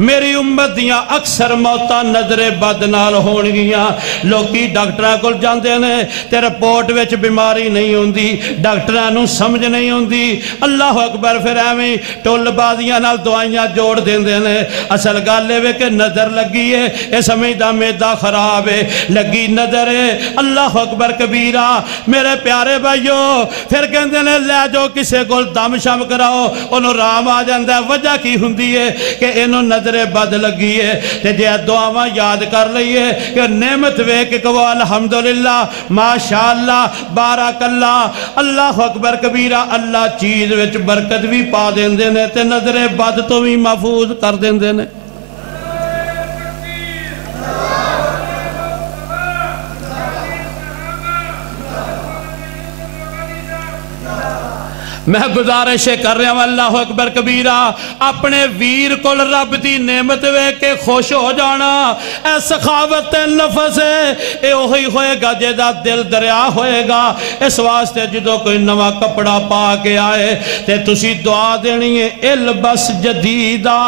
میری امت دیاں اکثر موتاں نظر بد نال ہون گیاں لوکی ڈاکٹرہ کل جاندے نے تے رپورٹ وچ بیماری نہیں ہوندی ڈاکٹرہ نو سمجھ نہیں ہوندی اللہ اکبر پھر ایویں ٹول بازیاں نال دعائیاں جوڑ دیندے نے اصل گالے وے کہ نظر لگی ہے اے سمجھدا میدا خراب ہے لگی نظر ہے اللہ اکبر کبیرہ میرے پیارے بھائیو پھر کہندے نے لے جو کسے کول دم شم کراؤ انہوں رام آ جاندہ ہے وجہ کی ہوندی ہے کہ انہوں نظر بد لگی ہے تے جے دعاواں یاد کر لئیے کہ نعمت وے کہ کہو الحمدللہ ماشاءاللہ بارک اللہ اکبر کبیرہ اللہ چیز وچ برکت بھی پا دیندے نے تے نظر بد تو بھی محفوظ کر دیندے نے میں گزارشیں کر رہا ہوں اللہ اکبر کبیرہ اپنے ویر کل رب دی نعمت وے کے خوش ہو جانا اے سخاوت نفس ہے اے وہی ہوئے گا جیدہ دل دریا ہوئے گا اس واسطے جدو کوئی نوا کپڑا پا کے آئے تے تسی دعا دینی ہے البس جدیدہ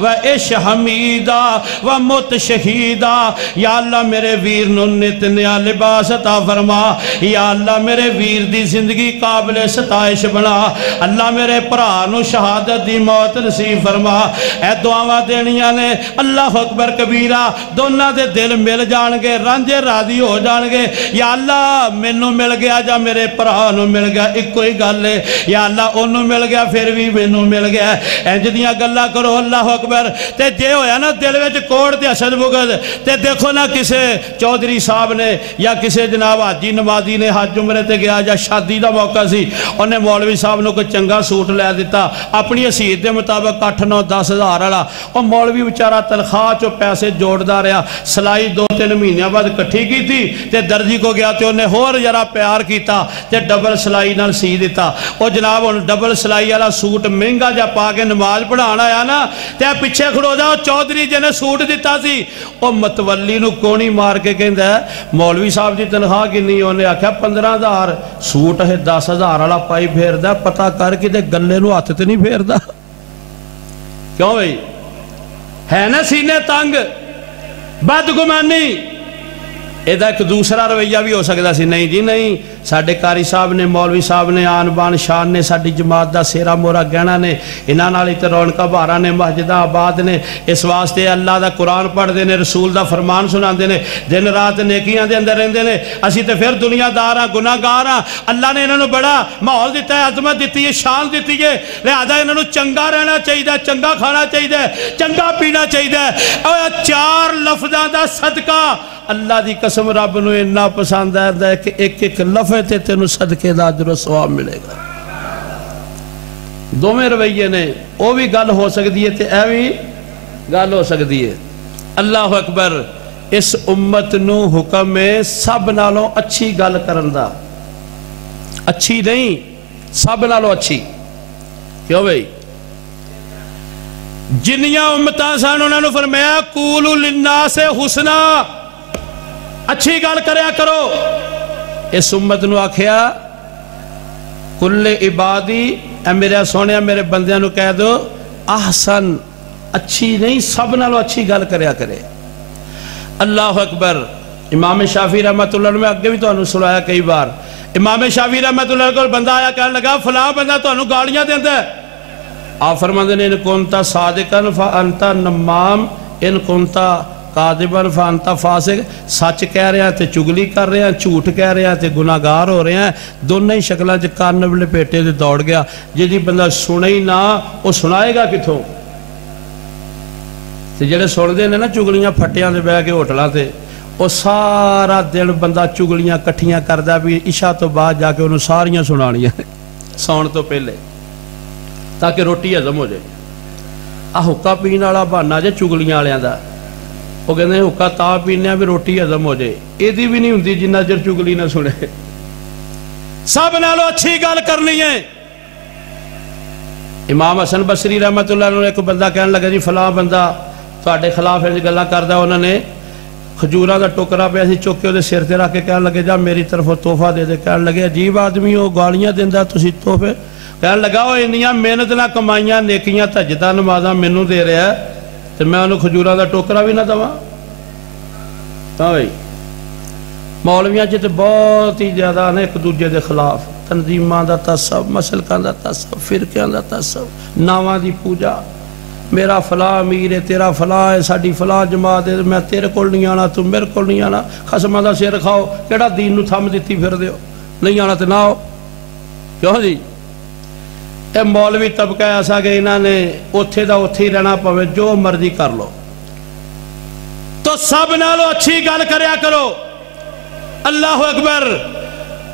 و عش حمیدہ و مت شہیدہ یا اللہ میرے ویر نو نت نیا لباس عطا فرما یا اللہ میرے ویر دی زندگی قابل ستائش بنا اللہ میرے پرانو شہادت دی موت نصیب فرما اے دعاواں دینیاں نے اللہ اکبر کبیرہ دونہ دے دل مل جانگے رنجے راضی ہو جانگے یا اللہ منو مل گیا جا میرے پرانو مل گیا ایک کوئی گل ہے یا اللہ انہوں مل گیا پھر بھی منو مل گیا انج دیاں گلہ کرو اللہ اکبر تے جے ہویا نا دل وچ کوڑ تے حسد بغض تے دیکھو نا کسے چودھری صاحب نے یا کسے جناب حاجی نمازی نے حج عمرے تے گیا جا شادی دا موقع سی انہیں مولوی صاحب نے کوئی چنگا سوٹ لے دیتا اپنی حیثیت دے مطابق 8-9-10 ہزار والا اور مولوی بیچارہ تنخواہ چو پیسے جوڑدا رہا سلائی 2-3 مہینے بعد کٹھی کی تھی تے درجی کو گیا تے انہیں ہور جرا پیار کیتا تے ڈبل سلائی نال سی دیتا اور جناب ان ڈبل سلائی والا سوٹ مہنگا جا پا کے نماز پڑھانا آیا نا تے پیچھے کھڑو جاؤ چودھری جی نے سوٹ دیتا سی اور متولی نو کونی مار کے کہندا ہے مولوی صاحب دی تنخواہ کنی انہیں آکھیا 15,000 سوٹ ہے 10,000 والا پائی پھیر دا پتہ کر کے دے گلے نو ہاتھ تے نہیں پھیر دا کیوں بھئی ہے نا سینے تنگ بدگمانی ایدہ ایک دوسرا رویہ بھی ہو سکتا سی نہیں جی نہیں ساڑھے کاری صاحب نے مولوی صاحب نے آن بان شان نے ساڑھی جماعت دا سیرہ مورا گہنا نے انہاں نالی تے رونقہ بارہ نے مسجدہ آباد نے اس واسطے اللہ دا قرآن پڑھ دے نے رسول دا فرمان سنان دے نے دن رات نیکیاں دے اندر رہن دے نے اسی تے پھر دنیا داراں گناہ گاراں اللہ نے انہوں نے بڑا ماحول دیتا ہے عظمت دیتی ہے شان دیتی ہے لہذا انہوں نے چنگا رہنا چاہیے چنگا کھانا چاہیے چنگا پینا چاہیے اور 4 لفظاں دا صدقہ اللہ دی قسم رب نو انہا پسند ہے کہ ایک لفظ تے تینو صدقے دا اجر و ثواب ملے گا دو میں رویے نے او بھی گل ہو سکتی ہے تے اے بھی گل ہو سکتی ہے اللہ اکبر اس امت نو حکم میں سب نالوں اچھی گل کرن دا اچھی نہیں سب نالوں اچھی کیوں بھئی جنیاں امتاں سان انہوں نے فرمایا قولوا للناس حسنا اچھی گال کریا کرو اس امت نو آکھیا کل عبادی اے میرے سونے میرے بندیاں نو کہہ دو احسن اچھی نہیں سب نالو اچھی گال کریا کرے اللہ اکبر امام شافعی رحمت اللہ میں اگے بھی تو انہوں سنایا کئی بار امام شافعی رحمت اللہ کو بندہ آیا کہنے لگا فلاں بندہ تو انہوں گاڑیاں دیندہ ہے آپ فرماندے نے ان کنتا صادقاً فانتا نمام ان کنتا قادباً فانتا فاسق سچ کہہ رہے ہیں تے چگلی کر رہے ہیں جھوٹ کہہ رہے ہیں تے گناہگار ہو رہے ہیں دونوں ہی شکلیں جو کان لپیٹے تے دوڑ گیا جی بندہ سنے ہی نہ وہ سنائے گا کتھوں تے جڑے سن دے نے نا چگلیاں پھٹیاں دے بہ کے ہوٹلاں تے وہ سارا دن بندہ چگلیاں کٹھیاں کردا بھی عشاء تو بعد جا کے انہوں ساریاں سنانیاں سون تو پہلے تاکہ روٹی ہضم ہو جائے. حکا پین والا بہانا جے چگلیاں والوں کا وہ کہتے ہیں حکا تا پینے بھی روٹی ہضم ہو جائے. یہ بھی نہیں ہوتی جنہ چر چگلی نہ سنے. سب نالوں اچھی گل کرنی ہے. امام حسن بصری رحمت اللہ علیہ ایک بندہ کہنے لگا جی فلاں بندہ تواڈے خلاف انج گلاں کردا. انہوں نے کھجوراں دا ٹوکرا پیا سی چک کے وہ سر تے رکھ کے کہنے لگے جا میری طرف تحفہ دے دے. کہنے لگے عجیب آدمی وہ گالیاں دیندا تسی تحفے. کہنے لگا وہ انیاں محنت نہ کمائیاں نیکیاں تہجداں نمازاں مینوں دے رہا ہے تے میں انہوں کھجوراں دا ٹوکرا بھی نہ دواں. ہاں بھائی مولویاں تے بہت ہی زیادہ نے ایک دوجے دے خلاف تنظیماں دا تعصب مسلکاں دا تعصب فرقیاں دا تعصب ناواں دی پوجا. میرا فلاں امیر ہے تیرا فلاں ہے ساڈی فلاں جماعت ہے میں تیرے کول نہیں آنا تو میرے کول نہیں آنا. خصماں دا سر کھاؤ کیڑا دین نو تھم دتی پھر دیو نہیں آنا تے نہ آؤ. کیوں جی اے مولوی طبقہ ایسا کہ انہاں نے اوتھے دا اوتھے ہی رہنا پوے جو مرضی کر لو. تو سب نالوں اچھی گل کریا کرو. اللہ اکبر.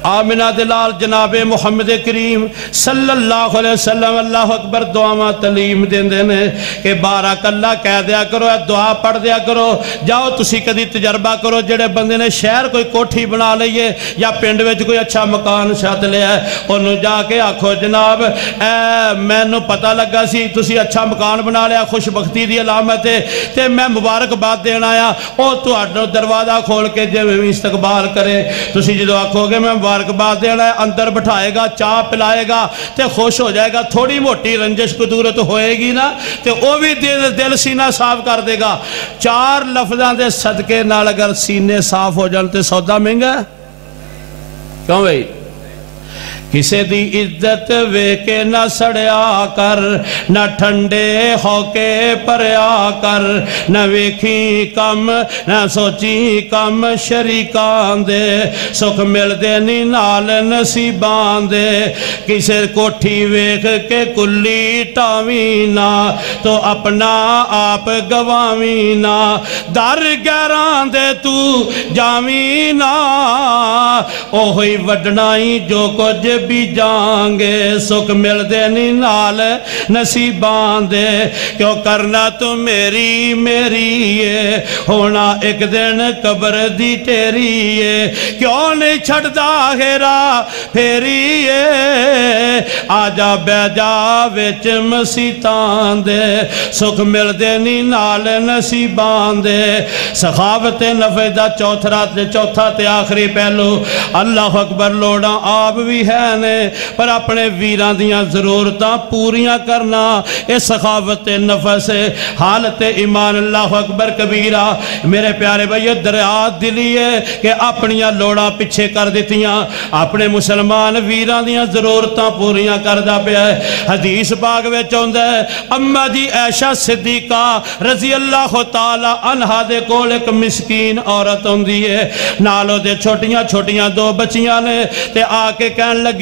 آمنہ دلال جناب محمد کریم صلی اللہ علیہ وسلم اللہ اکبر دعاواں تعلیم دیندے نے کہ بارک اللہ کہہ دیا کرو اے دعا پڑھ دیا کرو. جاؤ تسی کدی تجربہ کرو جڑے بندے نے شہر کوئی کوٹھی بنا لئیے یا پنڈ وچ کوئی اچھا مکان چھت لیا ہے انہوں جا کے آکھو جناب اے مینوں پتہ لگا سی تسی اچھا مکان بنا لیا خوش بختی دی علامت ہے تے میں مبارکباد دینا آیا. او تہاڈا دروازہ کھول کے جویں استقبال کرے تسی جدو آکھو گے میں مبارکباد دینا ہے اندر بٹھائے گا چاہ پلائے گا تے خوش ہو جائے گا. تھوڑی موٹی رنجش قدورت ہوئے گی نا تے وہ بھی دل سینہ صاف کر دے گا. 4 لفظاں دے صدقے نال اگر سینے صاف ہو جان تے سودا مہنگا ہے. کیوں بھئی کسے دی عزت وے کے نہ سڑیا کر نہ ٹھنڈے ہو کے پریا کر نہ ویکھی کم نہ سوچی کم شریکان دے سکھ مل دے نی نال نصیبان دے. کسے کوٹھی ویکھ کے کلی ٹاوینا تو اپنا آپ گواوینا در گیران دے تو جاوینا اوہی وڈنائی جو کچھ بھی جانگے سکھ مل دے نی نال نصیبان دے. کیوں کرنا تو میری ہے ہونا ایک دن قبر دی تیری ہے. کیوں نہیں چھڑدا ہیرا پھیری ہے آجا بے جا وچ مسیتان دے سکھ مل دے نی نال نصیبان دے. سخاوت نفع دا چوتھا تے آخری پہلو اللہ اکبر لوڑا آپ بھی ہے پر اپنے ویران دیاں ضرورتاں پوریاں کرنا اس سخاوت نفس حالت ایمان. اللہ اکبر کبیرہ. میرے پیارے بھائی دریا دلی ہے کہ اپنیاں لوڑاں پچھے کر دیتیاں اپنے مسلمان ویران دیاں ضرورتاں پوریاں کردہ پہ ہے. حدیث پاک میں چوندہ ہے اما جی عائشہ صدیقہ رضی اللہ تعالی عنہ دے کول ایک مسکین عورت ہوندی ہے نالو دے چھوٹیاں 2 بچیاں نے تے آکے کہن لگی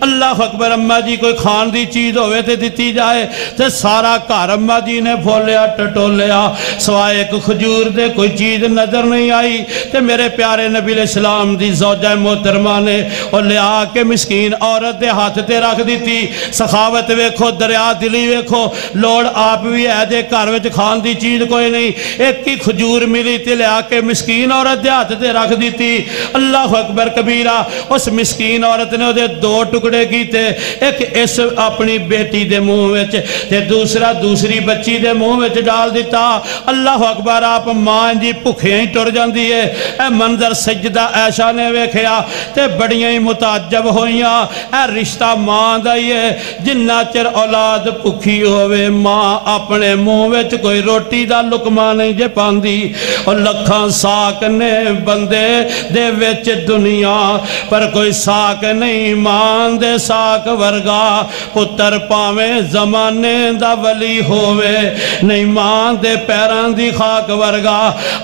اللہ اکبر اممہ جی کوئی کھان دی چیز ہوئے تے دیتی جائے تے سارا گھر اممہ جی نے پھولیا ٹٹولیا سوائے ایک کھجور دے کوئی چیز نظر نہیں آئی. تے میرے پیارے نبی علیہ السلام دی زوجہ محترمہ نے اور لے آکے مسکین عورت دے ہاتھ تے رکھ دیتی. سخاوت ویکھو دریا دلی ویکھو لوڑ آپ بھی ہے دے گھر وچ کھان دی چیز کوئی نہیں ایک کی کھجور ملی تے لے آکے مسکین عورت دے ہاتھ تے رکھ دیتی. اللہ اکبر کبیرہ. اس مسکین عورت نے دے 2 ٹکڑے کیتے ایک اس اپنی بیٹی دے منہ وچ تے دوسری بچی دے منہ وچ ڈال دیتا. اللہ اکبر. آپ ماں جی بھکھے ہی ٹر جاندی ہے. اے منظر سجدہ عائشہ نے ویکھیا تے بڑیاں ہی متعجب ہوئیاں. اے رشتہ ماں دا ہی ہے جنہ چر اولاد بھکھی ہوئے ماں اپنے منہ وچ کوئی روٹی دا لقمہ نہیں جے پاندی. اور لکھاں ساک نے بندے دے وچ دنیا پر کوئی ساک نہیں مان دے ساک ورگا پتر پاویں زمانے دا ولی ہووے نہیں مان دے پیران دی خاک ورگا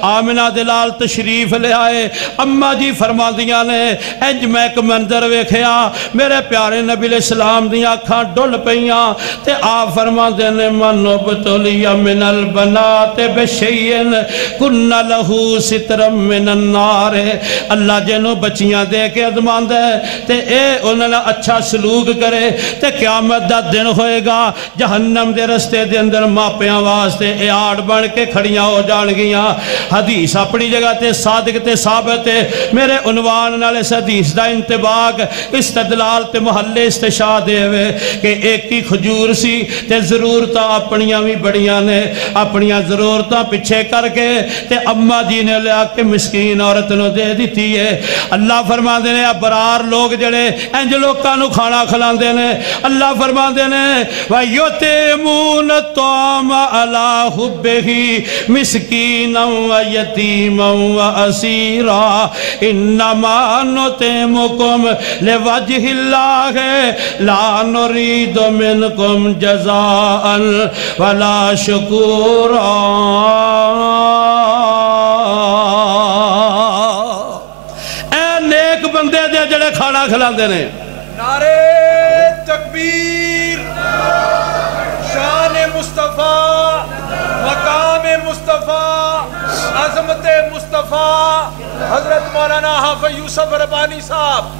آمنہ دلال تشریف لے آئے اممہ جی فرما دیا نے انج میں ایک منظر ویکھیا میرے پیارے نبی علیہ السلام دیا کھاں ڈول پہیاں تے آپ فرما دینے منو بطولی من البنات بشیئن کن لہو سترم من النار اللہ جنو بچیاں دے کے ادمان دے تے اے انہوں نے اچھا سلوک کرے تے قیامت دا دن ہوئے گا جہنم دے رستے دے اندر ماپیاں واسطے اے آڑ بن کے کھڑیاں ہو جان گیاں حدیث اپنی جگہ تے صادق تے ثابت ہے میرے عنوان نالے اس حدیث دا انتباق استدلال تے محلے استشاہ دے ہوئے کہ ایک کی خجور سی تے ضرورتہ اپنیاں بھی بڑیاں نے اپنیاں ضرورتہ پچھے کر کے تے اممہ جی نے لیا کے مسکین عورت نو دے دیتی ہے اللہ فرما دینے ابرار لوگ جڑے انج لوکاں نو کھانا کھلان دینے اللہ فرما دینے وَيُطْعِمُونَ الطَّعَامَ عَلَى حُبِّهِ مِسْكِينًا وَيَتِيمًا وَأَسِيرًا إِنَّمَا نُطْعِمُكُمْ لِوَجْهِ اللَّهِ لَا نُرِيدُ مِنْكُمْ جَزَاءً وَلَا شُكُورًا اے نیک بندے دے جڑے کھانا کھلان دینے نعرے تکبیر شان مصطفیٰ مقام مصطفیٰ عظمت مصطفیٰ حضرت مولانا حافظ یوسف ربانی صاحب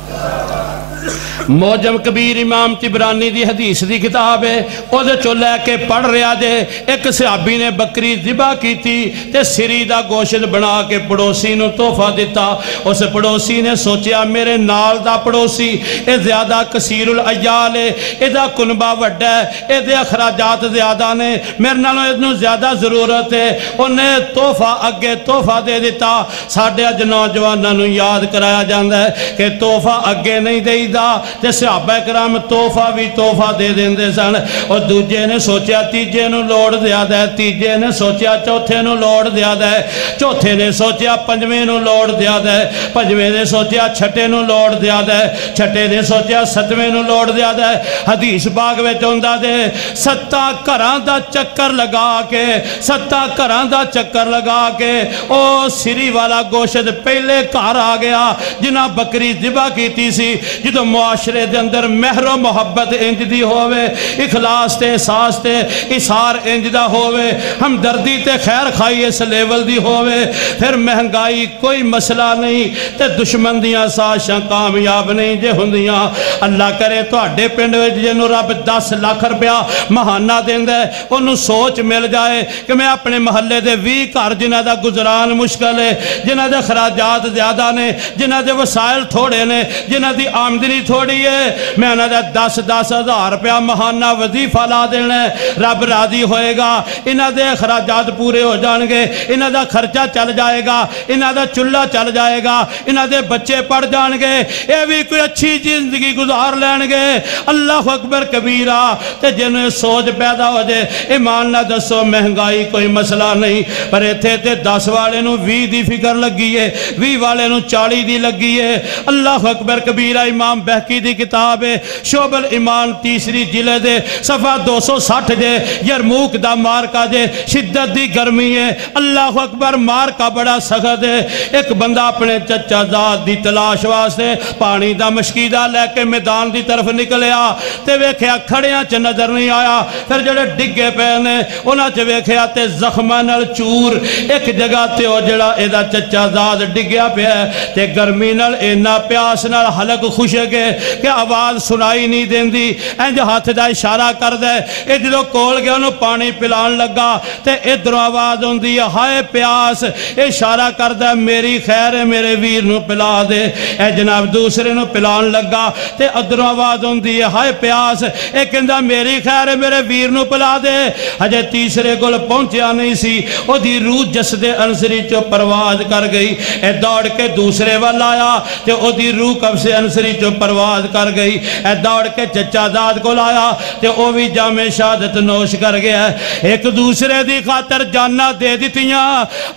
موجم کبیر امام تبرانی دی حدیث دی کتاب ہے او دے چو لے کے پڑھ رہا دے ایک صحابی نے بکری ذبح کی تھی تے سری دا گوشت بنا کے پڑوسی نو تحفہ دیتا اس پڑوسی نے سوچیا میرے نال دا پڑوسی اے زیادہ کثیر العیال ہے اے دا کنبہ وڈا ہے اے دے اخراجات زیادہ نے میرے نالوں اتنو زیادہ ضرورت ہے انہیں تحفہ اگے تحفہ دے دیتا ساڑھے اج نوجوانوں نو یاد کرایا جاندہ ہے کہ تحفہ اگے نہیں دے دا تے صحابہ کرام تحفہ بھی تحفہ دے دیندے سن اور دوجے نے سوچیا تیجے نو لوڑ زیادہ ہے تیجے نے سوچیا چوتھے نو لوڑ زیادہ ہے چوتھے نے سوچیا پنجویں نو لوڑ زیادہ ہے پنجویں نے سوچیا چھٹے نو لوڑ زیادہ ہے چھٹے نے سوچیا ستویں نو لوڑ زیادہ ہے حدیث باغ میں چوندہ دے ستہ گھراں دا چکر لگا کے ستہ گھراں دا چکر لگا کے او سری والا گوشت پہلے گھر آ گیا جنہ بکری ذبح کیتی سی جدو معاشرے دے اندر مہر و محبت انج دی ہووے اخلاص تے احساس تے اثار انج دا ہووے ہمدردی تے خیر خائی اس لیول دی ہووے پھر مہنگائی کوئی مسئلہ نہیں تے دشمن دیاں سازشاں کامیاب نہیں جے ہوندیاں اللہ کرے تواڈے پنڈ وچ جنوں رب 10 لاکھ روپیہ مہانہ دیندا ہے اونوں سوچ مل جائے کہ میں اپنے محلے دے 20 گھر جنہاں دا گزران مشکل ہے جنہاں دے خراجات زیادہ نے جنہاں دے وسائل تھوڑے نے جنہاں دی آمدنی تھوڑی ہے میں انہاں دا 10 ہزار روپیہ مہانہ وظیفہ لا دینا ہے رب راضی ہوئے گا انہاں دے خراجات پورے ہو جان گے انہاں دا خرچہ چل جائے گا انہاں دا چلہ چل جائے گا انہاں دے بچے پڑھ جان گے اے بھی کوئی اچھی زندگی گزار لین گے اللہ اکبر کبیرہ تے جنہیں سوچ پیدا ہو جائے ایمان نہ دسو مہنگائی کوئی مسئلہ نہیں پر ایتھے تے 10 والے نو 20 دی فکر لگی ہے 20 والے نو 40 دی لگی ہے اللہ اکبر کبیرہ امام بہکی دی کتاب ہے شعب الایمان 3 جلد ہے صفحہ 260 جے یرموک دا مارکا جے شدت دی گرمی ہے اللہ اکبر مارکا بڑا سخت ہے ایک بندہ اپنے چچا زاد دی تلاش واسطے پانی دا مشکیدہ لے کے میدان دی طرف نکلیا تے ویکھیا کھڑیاں چ نظر نہیں آیا پھر جڑے ڈگے پہنے انہاں چ ویکھیا تے زخمہ نال چور ایک جگہ تے او جڑا ایدہ چچا زاد ڈگیا پہ ہے تے گرمی نال اینا پیاس نال حلق خوشے کہ آواز سنائی نہیں دین دی انج ہاتھ دا اشارہ کر دے اے جدو کول گیا انہوں پانی پلان لگا تے ادھروں آواز ہوں دی ہائے پیاس اشارہ کر دے میری خیر ہے میرے ویر نو پلا دے اے جناب دوسرے نو پلان لگا تے ادھروں آواز ہوں دی ہائے پیاس اے کہندہ میری خیر ہے میرے ویر نو پلا دے ہجے تیسرے گل پہنچیا نہیں سی او دی روح جسد انسری چو پرواز کر گئی اے دوڑ کے دوسرے والا آیا تے او دی روح کب سے انسری چو پرواز کر گئی، اے دوڑ کے چچا زاد کو لایا تے او بھی جام شہادت نوش کر گیا ہے۔ ایک دوسرے دی خاطر جانا دے دیتیاں،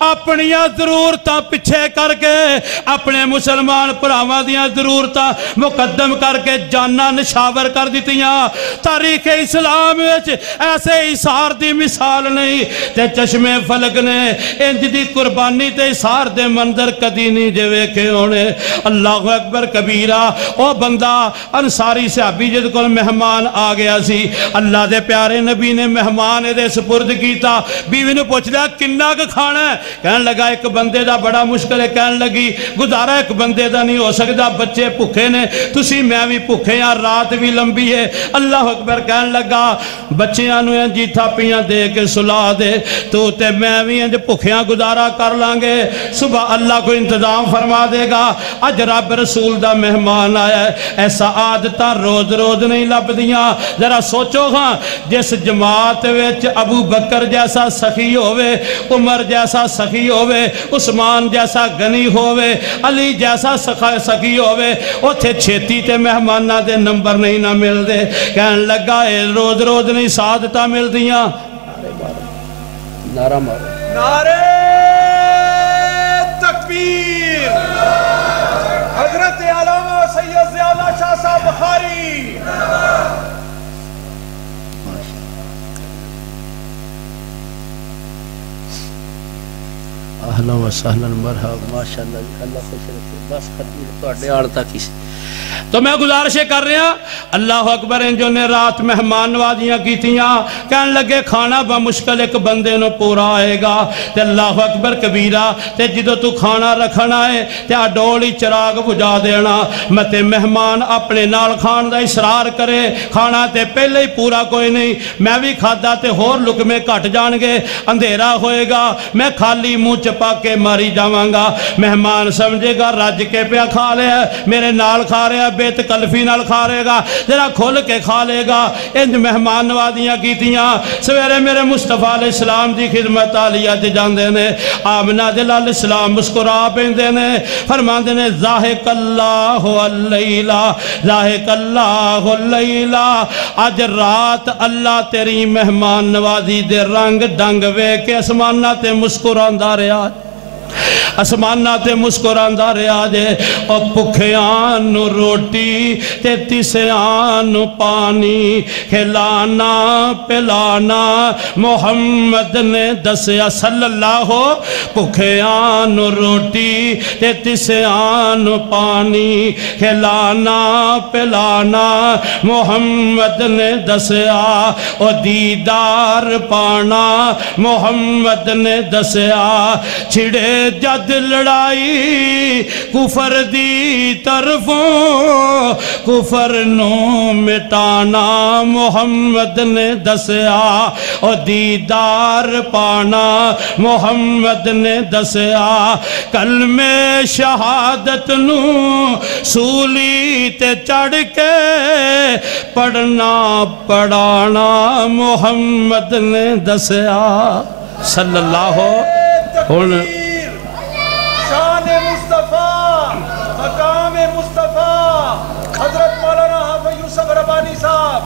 اپنیاں ضرورتاں پچھے کر کے، اپنے مسلمان پراواں دیاں ضرورتاں مقدم کر کے جانا نشاور کر دیتیاں۔ تاریخ اسلام وچ ایسے اثار دی مثال نہیں تے چشم فلک نے انج دی قربانی تے اثار دے منظر کدی نہیں جے ویکھے ہونے۔ اللہ اکبر کبیرہ، او بندہ انصاری صحابی جد کو مہمان آ گیا سی، اللہ دے پیارے نبی نے مہمان دے سپرد کیتا، بیوی نے پوچھ لیا کننا کا کھانا ہے؟ کہنے لگا ایک بندے دا بڑا مشکل ہے، کہنے لگی گزارا ایک بندے دا نہیں ہو سکتا، بچے بھوکے نے، تسی میں بھی بھوکے ہیں، رات بھی لمبی ہے۔ اللہ اکبر کہنے لگا بچیاں نو انجی تھاپیاں دے کے سلا دے، تو تے میں بھی انج بھوکیاں گزارا کر لانگے، صبح اللہ کو انتظام فرما دے گا۔ اج رب رسول دا مہمان آیا ہے، ایسا عادتاں روز روز نہیں لب دیاں۔ ذرا سوچو ہاں، جس جماعت وچ ابو بکر جیسا سخی ہوئے، عمر جیسا سخی ہوئے، عثمان جیسا غنی ہوئے، علی جیسا سخی ہوئے، اتھے چھیتی تے مہمانہ دے نمبر نہیں نہ مل دے۔ کہنے لگا اے روز روز نہیں سعادتہ مل دیاں۔ نعرہ مارو، نعرہ تکبیر، حضرت علامہ سید ضیاءاللہ شاہ صاحب بخاری۔ اہلا و سہلا مرحبا، ماشاءاللہ اللہ خوش رکھے، بس ختم تو اڈے آڑتا کسی۔ تو میں گزارشیں کر رہے ہیں، اللہ اکبر انجوں نے رات مہمان نوازیاں کیتیاں، کہنے لگے کھانا بمشکل ایک بندے نو پورا آئے گا، تے اللہ اکبر کبیرہ، تے جدو تو کھانا رکھنا ہے تے ڈولی چراغ بجا دینا، متے مہمان اپنے نال کھان دا اصرار کرے، کھانا تے پہلے ہی پورا کوئی نہیں، میں بھی کھادا تے ہور لقمے کٹ جان گے، اندھیرا ہوئے گا، میں خالی منہ چپا کے ماری جاواں گا، مہمان سمجھے گا رج کے پیا کھا لیا، میرے نال کھا رہے بے تکلفی نال کھا رہے گا، ذرا کھول کے کھا لے گا۔ انج مہمان نوازیاں کیتیاں، سویرے میرے مصطفیٰ علیہ السلام دی خدمت عالیہ تے جاندے نے، آمنہ دل علیہ السلام مسکرا پیندے نے، فرماندے نے ذاہق اللہ اللیلہ، ذاہق اللہ اللیلہ، آج رات اللہ تیری مہمان نوازی دے رنگ ڈنگ وے کے اسمانہ تے مسکراندہ رہا، اسمانہ تے مسکراندہ رہا جے، اور پکھیاں نو روٹی تے تیسیاں نو پانی، کھلانا پلانا محمد نے دسیا صلی اللہ، پکھیاں نو روٹی تے تیسیاں نو پانی، کھلانا پلانا محمد نے دسیا، اور دیدار پانا محمد نے دسیا، چھڑے جد لڑائی کفر دی طرفوں، کفر نو مٹانا محمد نے دسیا، اور دیدار پانا محمد نے دسیا، کلمہ شہادت نو سولی تے چڑھ کے پڑھنا پڑھانا محمد نے دسیا صلی اللہ علیہ۔ شان مصطفیٰ، مقام مصطفیٰ، حضرت مولانا حافظ یوسف ربانی صاحب